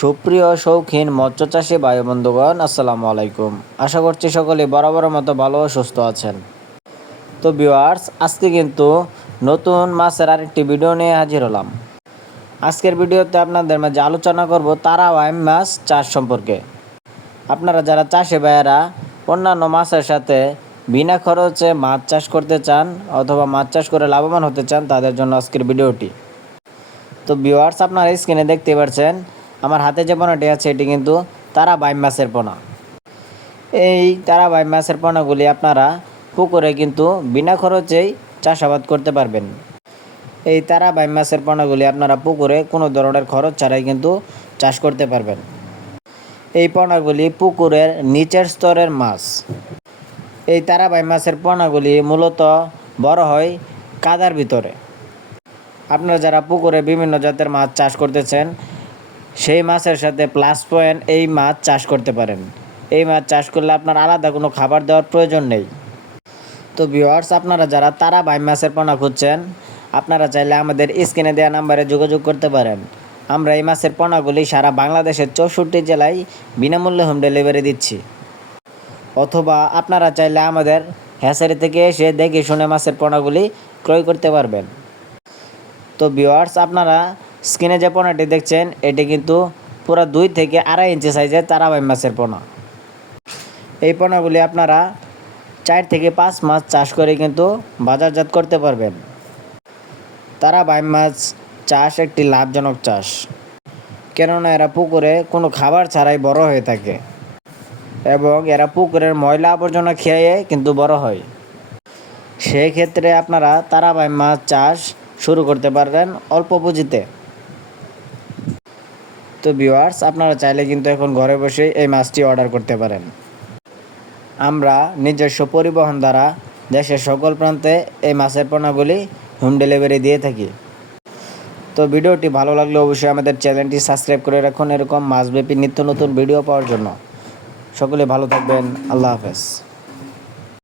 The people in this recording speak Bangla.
সুপ্রিয় শৌখিন মৎস্য চাষী ভাই বন্ধুগণ, আসসালামু আলাইকুম। আশা করছি সকলে বরাবরের মতো ভালো ও সুস্থ আছেন। তো ভিউয়ার্স, আজকে কিন্তু নতুন মাছের আরেকটি ভিডিও নিয়ে হাজির হলাম। আজকের ভিডিওতে আপনাদের মাঝে আলোচনা করব তারা বাইম মাছ চাষ সম্পর্কে। আপনারা যারা চাষি ভাইয়েরা অন্যান্য মাছের সাথে বিনা খরচে মাছ চাষ করতে চান অথবা মাছ চাষ করে লাভবান হতে চান, তাদের জন্য আজকের ভিডিওটি। তো ভিউয়ার্স, আপনারা স্ক্রিনে দেখতে পাচ্ছেন আমার হাতে যে পোনাটি আছে এটি কিন্তু তারা বাইম মাছের পোনা। এই তারা বাইম মাছের পোনাগুলি আপনারা পুকুরে কিন্তু বিনা খরচেই চাষাবাদ করতে পারবেন। এই তারা বাইম মাছের পোনাগুলি আপনারা পুকুরে কোনো ধরনের খরচ ছাড়াই কিন্তু চাষ করতে পারবেন। এই পোনাগুলি পুকুরের নিচের স্তরের মাছ। এই তারা বাইম মাছের পোনাগুলি মূলত বড় হয় কাদার ভিতরে। আপনারা যারা পুকুরে বিভিন্ন জাতের মাছ চাষ করতেছেন, সেই মাছের সাথে প্লাস পয়েন্ট এই মাছ চাষ করতে পারেন। এই মাছ চাষ করলে আপনার আলাদা কোনো খাবার দেওয়ার প্রয়োজন নেই। তো ভিউয়ার্স, আপনারা যারা তারা বাইম মাছের পোনা খুঁজছেন, আপনারা চাইলে আমাদের স্ক্রিনে দেওয়া নাম্বারে যোগাযোগ করতে পারেন। আমরা এই মাছের পোনাগুলি সারা বাংলাদেশের 64 জেলায় বিনামূল্যে হোম ডেলিভারি দিচ্ছি। অথবা আপনারা চাইলে আমাদের হ্যাচারি থেকে এসে দেখে শুনে মাছের পোনাগুলি ক্রয় করতে পারবেন। তো ভিউয়ার্স, আপনারা স্ক্রিনে যে পোনাটি দেখছেন এটি কিন্তু পুরো 2 থেকে 2.5 ইঞ্চি সাইজের তারা বাইম মাছের পোনা। এই পোনাগুলি আপনারা 4 থেকে 5 মাস চাষ করে কিন্তু বাজারজাত করতে পারবেন। তারা বাইম মাছ চাষ একটি লাভজনক চাষ, কেননা এরা পুকুরে কোনো খাবার ছাড়াই বড় হয়ে থাকে এবং এরা পুকুরের ময়লা আবর্জনা খেয়ে কিন্তু বড় হয়। সেই ক্ষেত্রে আপনারা তারা বাইম মাছ চাষ শুরু করতে পারবেন অল্প পুঁজিতে। তো ভিউয়ার্স, আপনারা চাইলে কিন্তু এখন ঘরে বসে এই মাছটি অর্ডার করতে পারেন। আমরা নিজস্ব পরিবহন দ্বারা দেশের সকল প্রান্তে এই মাছের পোনাগুলি হোম ডেলিভারি দিয়ে থাকি। তো ভিডিওটি ভালো লাগলে অবশ্যই আমাদের চ্যানেলটি সাবস্ক্রাইব করে রাখুন এরকম মাছব্যাপী নিত্য নতুন ভিডিও পাওয়ার জন্য। সকলে ভালো থাকবেন। আল্লাহ হাফেজ।